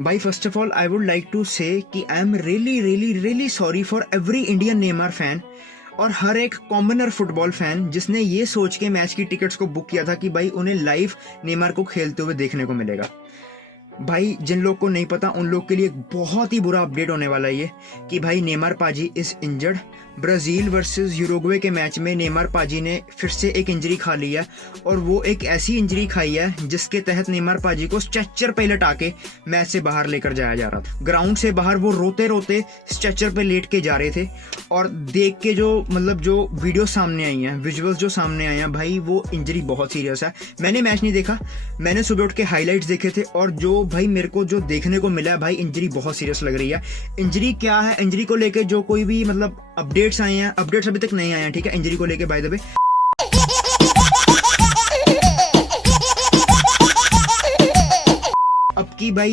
भाई first of all I would like to say कि I am really really really sorry for every Indian Neymar fan और हर एक commoner football fan जिसने ये सोच के मैच की टिकट्स को बुक किया था कि भाई उन्हें लाइव नेमार को खेलते हुए देखने को मिलेगा। भाई जिन लोग को नहीं पता उन लोग के लिए एक बहुत ही बुरा अपडेट होने वाला है ये कि भाई नेमार पाजी is injured. Brazil versus Uruguay के मैच में नेमार पाजी ने फिर से एक इंजरी खा ली है और वो एक ऐसी इंजरी खाई है जिसके तहत नेमार पाजी को स्ट्रेचर पे लटा के मैच से बाहर लेकर जाया जा रहा था। ग्राउंड से बाहर वो रोते रोते स्ट्रेचर पे लेट के जा रहे थे और देख के जो जो वीडियो सामने आई हैं, विजुअल्स जो सामने आए हैं, भाई वो इंजरी बहुत सीरियस है। मैंने मैच नहीं देखा, मैंने सुबह उठ के हाईलाइट्स देखे थे और जो भाई मेरे को जो देखने को मिला है भाई इंजरी बहुत सीरियस लग रही है। इंजरी क्या है, इंजरी को लेके जो कोई भी अपडेट्स आए हैं, अपडेट्स अभी तक नहीं आए हैं, ठीक है, इंजरी को लेके बाय द वे।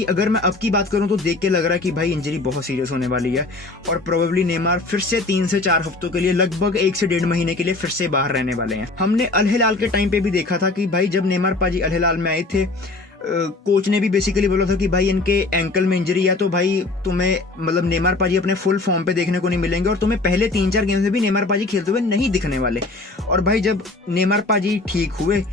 अगर मैं अब की बात करूं तो देख के लग रहा है कि भाई इंजरी बहुत सीरियस होने वाली है और प्रोबेबली नेमार फिर से 3 से 4 हफ्तों के लिए, लगभग 1 से 1.5 महीने के लिए फिर से बाहर रहने वाले हैं। हमने अल हिलाल के टाइम पे भी देखा था कि भाई जब नेमार पाजी अल हिलाल में आए थे, कोच ने भी बेसिकली बोला था कि भाई इनके एंकल में इंजरी है तो भाई तुम्हें नेमार पाजी अपने फुल फॉर्म पे देखने को नहीं मिलेंगे और तुम्हें पहले 3-4 गेम से भी नेमार पाजी खेलते हुए नहीं दिखने वाले। और भाई जब नेमार पाजी ठीक हुए,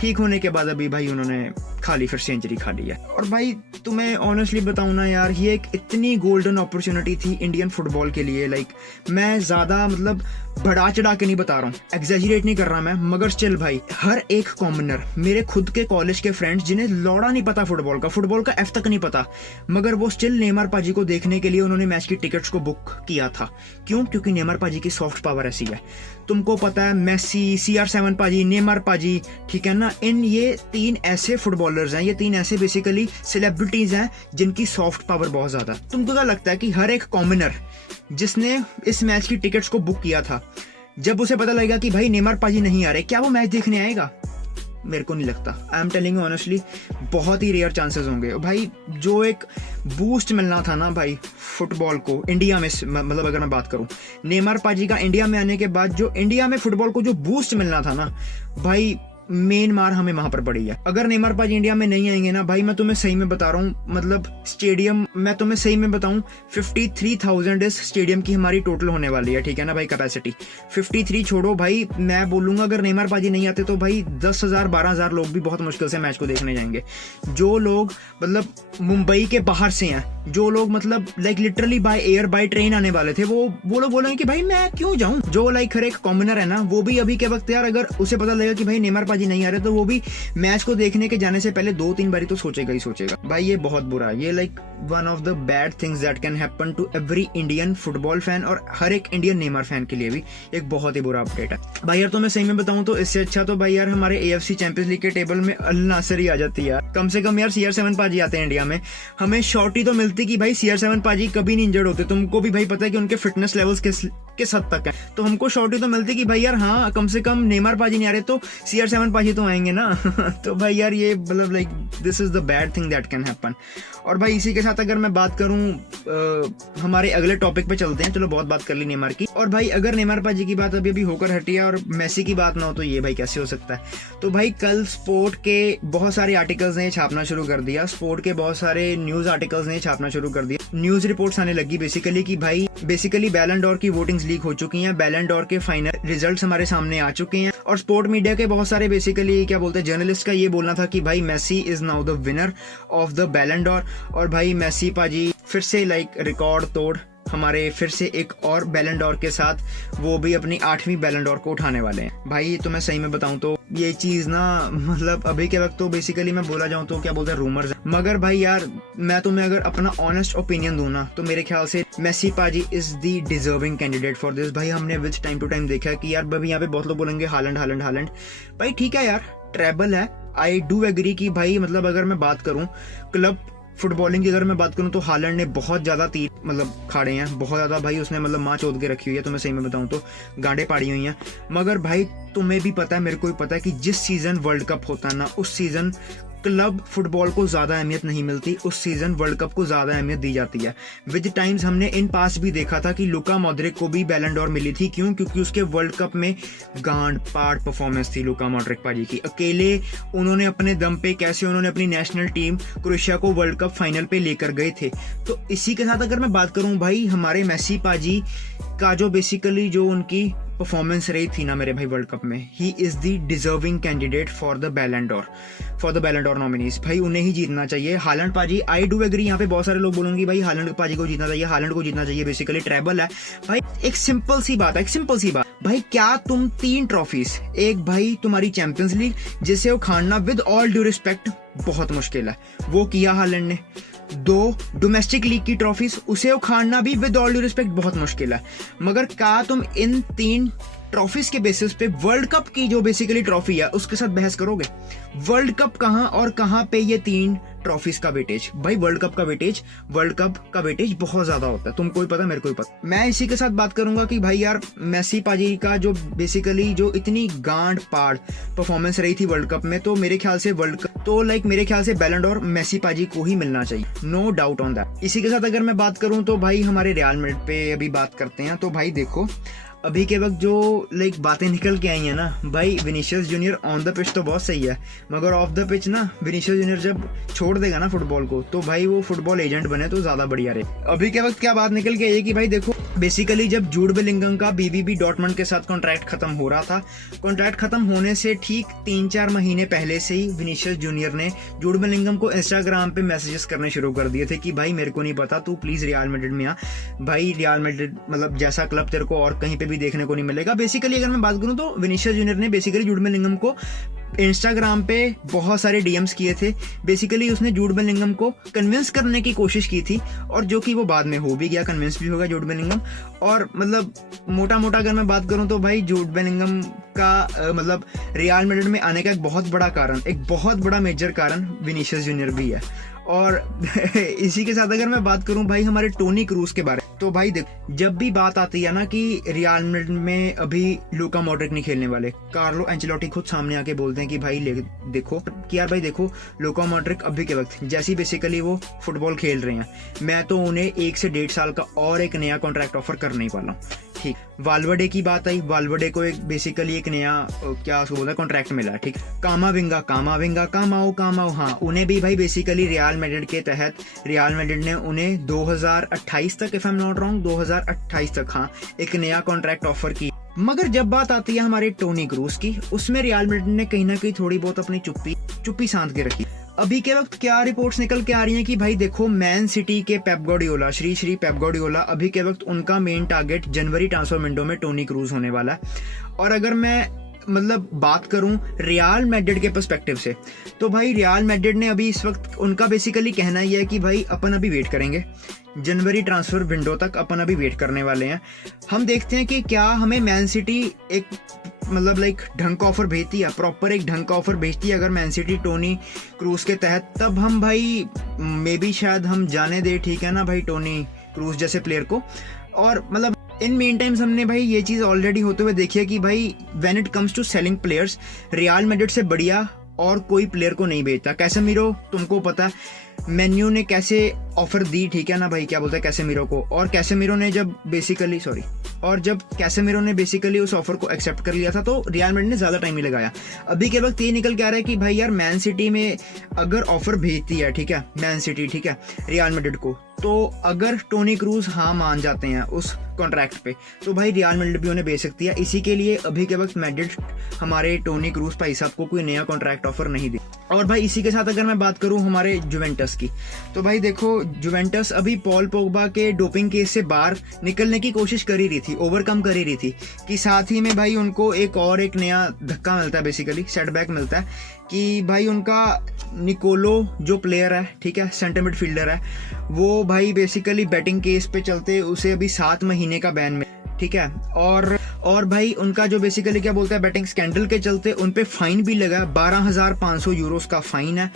ठीक होने के बाद अभी भाई उन्होंने खाली फिर से इंजरी खा ली है। और भाई तुम्हें ऑनेस्टली बताऊं ना यार, ये एक इतनी गोल्डन अपॉर्चुनिटी थी इंडियन फुटबॉल के लिए। मैं ज्यादा बढ़ा चढ़ा के नहीं बता रहा हूँ, एग्जैजरेट नहीं कर रहा मैं, मगर स्टिल भाई हर एक कॉमनर, मेरे खुद के कॉलेज के फ्रेंड्स जिन्हें लौड़ा नहीं पता फुटबॉल का एफ तक नहीं पता, मगर वो स्टिल नेमार पाजी को देखने के लिए उन्होंने मैच की टिकट्स को बुक किया था। क्यों? क्योंकि नेमार पाजी की सॉफ्ट पावर ऐसी है। तुमको पता है मेसी, CR7 पाजी, नेमार पाजी, ठीक है ना, ये 3 ऐसे फुटबॉलर्स हैं, ये 3 ऐसे बेसिकली सेलिब्रिटीज हैं जिनकी सॉफ्ट पावर बहुत ज्यादा है। तुमको क्या लगता है कि हर एक कॉमनर जिसने इस मैच की टिकट्स को बुक किया था, जब उसे पता लगेगा कि भाई नेमार पाजी नहीं आ रहे, क्या वो मैच देखने आएगा? मेरे को नहीं लगता। I am telling you honestly, बहुत ही रेयर चांसेस होंगे भाई। जो एक बूस्ट मिलना था ना भाई फुटबॉल को इंडिया में, अगर मैं बात करूं नेमार पाजी का इंडिया में आने के बाद, जो इंडिया में फुटबॉल को जो बूस्ट मिलना था ना भाई, मेन मार हमें वहां पर पड़ी है। अगर नेमार पाजी इंडिया में नहीं आएंगे ना भाई, मैं तुम्हें सही में बता रहा हूँ, स्टेडियम, मैं तुम्हें सही में बताऊं 53,000 इस स्टेडियम की हमारी टोटल होने वाली है, ठीक है ना भाई, कैपेसिटी 53 छोड़ो भाई, मैं बोलूंगा अगर नेमार पाजी नहीं आते तो भाई 10,000 12,000 लोग भी बहुत मुश्किल से मैच को देखने जाएंगे। जो लोग मुंबई के बाहर से हैं, जो लोग literally by air by train आने वाले थे, वो लोग बोलेंगे कि भाई मैं क्यों जाऊं। जो हर एक कॉमनर है ना, वो भी अभी के वक्त यार, अगर उसे पता लगेगा कि भाई नेमार पाजी नहीं आ रहे, तो वो भी मैच को देखने के जाने से पहले 2-3 बारी तो सोचेगा ही सोचेगा। भाई ये बहुत बुरा है, ये one of the bad things that can happen to every Indian football fan और हर एक इंडियन नेमार फैन के लिए भी एक बहुत ही बुरा अपडेट है भाई। यार तो मैं सही में बताऊं तो इससे अच्छा तो भाई यार हमारे AFC चैंपियंस लीग के टेबल में अल नासर ही आ जाती है यार। कम से कम यार CR7 पाजी आते हैं इंडिया में, हमें शॉर्टी तो मिलती कि भाई CR7 पाजी कभी नहीं इंजर्ड होते। तुमको भी भाई पता है कि उनके फिटनेस लेवल्स किस हद तक है, तो हमको शॉर्टी तो मिलती कि भाई यार हाँ कम से कम नेमार पाजी नहीं आ रहे तो CR7 पाजी तो आएंगे ना। तो भाई यार ये this is the bad thing that can happen. और भाई इसी के साथ अगर मैं बात करूं हमारे अगले टॉपिक पे चलते हैं। चलो बहुत बात कर ली नेमार की। और भाई अगर नेमार पाजी की बात अभी होकर हटी है और मेसी की बात ना हो तो ये भाई कैसे हो सकता है। तो भाई कल स्पोर्ट के बहुत सारे आर्टिकल्स ने छापना शुरू कर दिया, स्पोर्ट के बहुत सारे न्यूज आर्टिकल्स ने छापना शुरू कर दिया, न्यूज रिपोर्ट्स आने लगी बेसिकली कि भाई बैलन डोर की वोटिंग्स लीक हो चुकी हैं, बैलन डोर के फाइनल रिजल्ट्स हमारे सामने आ चुके हैं और स्पोर्ट मीडिया के बहुत सारे बेसिकली क्या बोलते हैं जर्नलिस्ट का ये बोलना था कि भाई Messi is now the winner of the Ballon d'Or. और भाई मेसी पाजी फिर से रिकॉर्ड तोड़ हमारे फिर से एक और बैलन डोर के साथ वो भी अपनी 8वीं बैलन डोर को उठाने वाले हैं। भाई तो मैं सही में बताऊं तो ये चीज ना अभी के वक्त तो बेसिकली मैं बोला जाऊं तो क्या बोलते हैं रूमर्स है, मगर भाई यार मैं तुम्हें अगर अपना ऑनेस्ट ओपिनियन दूं ना तो मेरे ख्याल से मेसी पाजी is the deserving candidate for this. भाई हमने विच टाइम टू टाइम देखा है कि यार भाई यहाँ पे बहुत लोग बोलेंगे हालैंड, भाई ठीक है यार ट्रेबल है, आई डू एग्री कि भाई अगर मैं बात करूं क्लब फुटबॉलिंग की, अगर मैं बात करूं तो हालैंड ने बहुत ज्यादा तीर खाड़े हैं, बहुत ज्यादा भाई उसने माँ चोद के रखी हुई है, तो मैं सही में बताऊं तो गांडें पाड़ी हुई हैं। मगर भाई तुम्हें भी पता है, मेरे को भी पता है कि जिस सीजन वर्ल्ड कप होता है ना, उस सीजन क्लब फुटबॉल को ज़्यादा अहमियत नहीं मिलती, उस सीज़न वर्ल्ड कप को ज़्यादा अहमियत दी जाती है। विद टाइम्स हमने इन पास भी देखा था कि लुका मॉड्रिक को भी बैलन डोर मिली थी। क्यों? क्योंकि उसके वर्ल्ड कप में गांड पार्ट परफॉर्मेंस थी लुका मॉड्रिक पाजी की। अकेले उन्होंने अपने दम पे कैसे उन्होंने अपनी नेशनल टीम क्रोएशिया को वर्ल्ड कप फाइनल पे लेकर गए थे। तो इसी के साथ अगर मैं बात करूं भाई, हमारे मेसी पाजी का जो बेसिकली जो उनकी परफॉर्मेंस रही थी ना मेरे भाई वर्ल्ड कप में, he is the deserving candidate for the Ballon door nominees. भाई उन्हें ही जीतना चाहिए। हालैंड पाजी, आई डू एग्री। यहाँ पे बहुत सारे लोग बोलेंगे भाई हालैंड पाजी को जीतना चाहिए, हालैंड को जीतना चाहिए, बेसिकली ट्रेबल है भाई। एक सिंपल सी बात भाई, क्या तुम 3 ट्रॉफीज, एक भाई तुम्हारी चैंपियंस लीग जिसे उखाड़ना विद ऑल ड्यू रिस्पेक्ट बहुत मुश्किल है, वो किया हालैंड ने। 2 डोमेस्टिक लीग की ट्रॉफीज, उसे उखाड़ना भी विद ऑल ड्यू रिस्पेक्ट बहुत मुश्किल है। मगर क्या तुम इन 3 ट्रॉफीज के बेसिस पे वर्ल्ड कप की जो बेसिकली ट्रॉफी है उसके साथ बहस करोगे? वर्ल्ड कप कहां और कहां पे ये 3 ट्रॉफीज का वेटेज? भाई वर्ल्ड कप का वेटेज बहुत ज्यादा होता है, तुमको भी पता, मेरे को भी पता। मैं इसी के साथ बात करूंगा कि भाई यार मेसी पाजी का जो बेसिकली जो इतनी गांड पाड़ परफॉर्मेंस रही थी वर्ल्ड कप में, तो मेरे ख्याल से बैलन डोर मेसी पाजी को ही मिलना चाहिए, नो डाउट ऑन दैट। इसी के साथ अगर मैं बात करूं तो भाई हमारे रियल मैड्रिड पे अभी बात करते हैं। तो भाई देखो अभी के वक्त जो बातें निकल के आई हैं ना भाई, Vinicius junior on the pitch तो बहुत सही है, मगर ऑफ द पिच ना विनीशियस जूनियर जब छोड़ देगा ना फुटबॉल को, तो भाई वो फुटबॉल एजेंट बने तो ज्यादा बढ़िया रहे। अभी के वक्त क्या बात निकल के आई है कि भाई देखो बेसिकली जब जूड बेलिंगम का बीवीबी डॉर्टमंड के साथ कॉन्ट्रैक्ट खत्म हो रहा था, कॉन्ट्रैक्ट खत्म होने से ठीक 3-4 महीने पहले से ही विनीशियस जूनियर ने जूड बेलिंगम को इंस्टाग्राम पे मैसेजेस करने शुरू कर दिए थे कि भाई मेरे को नहीं पता, तू प्लीज रियल मैड्रिड में आ भाई, रियल मैड्रिड मतलब जैसा क्लब तेरे को और कहीं पे भी देखने को नहीं मिलेगा। बेसिकली अगर मैं बात करूं तो विनीशियस जूनियर ने बेसिकली जूड बेलिंगम को इंस्टाग्राम पे बहुत सारे डीएम्स किए थे। बेसिकली उसने जूड बेलिंगम को कन्विंस करने की कोशिश की थी, और जो कि वो बाद में हो भी गया, कन्विंस भी होगा जूड बेलिंगम। और मतलब मोटा अगर मैं बात करूं तो भाई जूड बेलिंगम का मतलब रियल मैड्रिड में आने का एक बहुत बड़ा मेजर कारण विनीशियस जूनियर भी है। और इसी के साथ अगर मैं बात करूं भाई हमारे टोनी क्रूज के बारे में, तो भाई देखो जब भी बात आती है ना कि रियल मैड्रिड में अभी लुका मॉड्रिक नहीं खेलने वाले, कार्लो एंचेलोटी खुद सामने आके बोलते हैं कि भाई देखो कि यार भाई देखो लुका मॉड्रिक अभी के वक्त जैसी बेसिकली वो फुटबॉल खेल रहे हैं, मैं तो उन्हें 1 से 1.5 साल का और एक नया कॉन्ट्रैक्ट ऑफर कर नहीं पाला। ठीक, वाल्वर्डे की बात आई, वाल्वर्डे को एक बेसिकली एक नया क्या उसको बोलता है कॉन्ट्रैक्ट मिला। ठीक, कामाओ, हाँ उन्हें भी भाई बेसिकली रियल मैड्रिड के तहत रियल मैड्रिड ने उन्हें 2028 तक, if I am not wrong 2028 तक हाँ एक नया कॉन्ट्रैक्ट ऑफर की। मगर जब बात आती है हमारे टोनी क्रूज की, उसमें रियल मैड्रिड ने कहीं ना कहीं थोड़ी बहुत अपनी चुप्पी सांध के रखी। अभी के वक्त क्या रिपोर्ट्स निकल के आ रही हैं कि भाई देखो मैन सिटी के Pep Guardiola, Shri Pep Guardiola, अभी के वक्त उनका मेन टारगेट जनवरी ट्रांसफर विंडो में टोनी क्रूज होने वाला है। और अगर मैं मतलब बात करूं रियल मैड्रिड के पर्सपेक्टिव से, तो भाई रियल मैड्रिड ने अभी इस वक्त उनका बेसिकली कहना यह है कि भाई अपन अभी वेट करेंगे, जनवरी ट्रांसफर विंडो तक अपन अभी वेट करने वाले हैं। हम देखते हैं कि क्या हमें मैन सिटी एक मतलब ढंग का ऑफर भेजती है, प्रॉपर एक ढंग का ऑफर भेजती है अगर मैन सिटी टोनी क्रूज के तहत, तब हम भाई मे बी शायद हम जाने दे, ठीक है ना भाई, टोनी क्रूज जैसे प्लेयर को। और मतलब इन मेन टाइम्स हमने भाई ये चीज़ ऑलरेडी होते हुए देखी है कि भाई when it comes to selling players, Real Madrid से बढ़िया और कोई प्लेयर को नहीं बेचता। कैसेमीरो तुमको पता है मेन्यू ने कैसे ऑफर दी, ठीक है ना भाई, क्या बोलता है कैसेमीरो को, और कैसेमीरो ने जब कैसेमीरो ने बेसिकली उस ऑफर को एक्सेप्ट कर लिया था तो रियल मैड्रिड ने ज़्यादा टाइम नहीं लगाया। अभी के वक्त ये निकल के आ रहा है कि भाई यार मैन सिटी में अगर ऑफर भेजती है, ठीक है मैन सिटी, ठीक है रियल मैड्रिड को, तो अगर टोनी क्रूज हाँ मान जाते हैं उस कॉन्ट्रैक्ट पे, तो भाई रियल मैड्रिड भी उन्हें बेच सकती है। इसी के लिए अभी के वक्त मैड्रिड हमारे टोनी क्रूज भाई साहब को कोई नया कॉन्ट्रैक्ट ऑफर नहीं दी। और भाई इसी के साथ अगर मैं बात करूं हमारे जुवेंटस की, तो भाई देखो जुवेंटस अभी पॉल पोग्बा के डोपिंग केस से बाहर निकलने की कोशिश कर ही रही थी, ओवरकम कर ही रही थी, कि साथ ही में भाई उनको एक नया धक्का मिलता है, बेसिकली सेटबैक मिलता है कि भाई उनका निकोलो जो प्लेयर है, ठीक है सेंटर मिडफील्डर है, वो भाई बेसिकली बैटिंग केस पे चलते उसे अभी 7 महीने का बैन में, ठीक है। और भाई उनका जो बेसिकली क्या बोलता है बैटिंग स्कैंडल के चलते उन पे फाइन भी लगा, 12,500 यूरोस का फाइन है।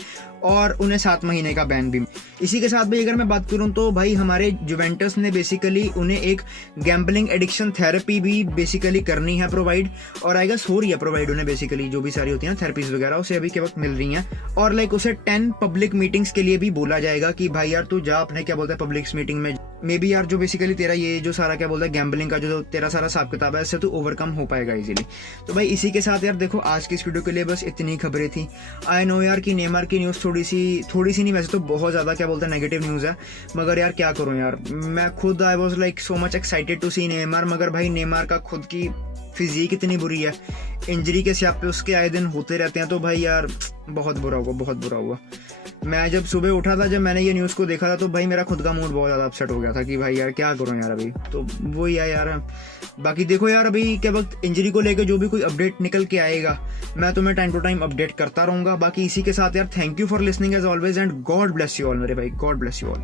और उन्हें 7 महीने का बैन भी। इसी के साथ भाई अगर मैं बात करूं तो भाई हमारे जुवेंटस ने बेसिकली उन्हें एक गैम्बलिंग एडिक्शन थेरेपी भी बेसिकली करनी है प्रोवाइड, और आई गेस हो रही है प्रोवाइड उन्हें, बेसिकली जो भी सारी होती है ना थेरेपीज वगैरह उसे अभी के वक्त मिल रही हैं। और लाइक उसे 10 पब्लिक मीटिंग्स के लिए भी बोला जाएगा कि भाई यार तू जा अपने क्या बोलता है पब्लिक मीटिंग में, मे बी यार जो बेसिकली तेरा ये जो सारा क्या बोलता है गैम्बलिंग का जो तेरा सारा हिसाब किताब है इससे तू ओवरकम हो पाएगा इजीली। तो भाई इसी के साथ यार देखो आज की इस वीडियो के लिए बस इतनी खबरें थी। आई नो यार कि नेमार की न्यूज़ थोड़ी सी नहीं, वैसे तो बहुत ज़्यादा क्या बोलते हैं नेगेटिव न्यूज़ है, मगर यार क्या करूँ यार, मैं खुद I was like so much excited to see Neymar, मगर भाई नेमार का खुद की फिजिक इतनी बुरी है, इंजरी के स्याप पे उसके आए दिन होते रहते हैं, तो भाई यार बहुत बुरा हुआ, बहुत बुरा हुआ। मैं जब सुबह उठा था, जब मैंने ये न्यूज़ को देखा था तो भाई मेरा खुद का मूड बहुत ज़्यादा अपसेट हो गया था कि भाई यार क्या करूँ यार अभी, तो वही है यार। बाकी देखो यार अभी क्या वक्त इंजरी को लेकर जो भी कोई अपडेट निकल के आएगा मैं तुम्हें टाइम टू टाइम अपडेट करता रहूँगा। बाकी इसी के साथ यार thank you for listening as always and God bless you all मेरे भाई, गॉड ब्लेस यू ऑल।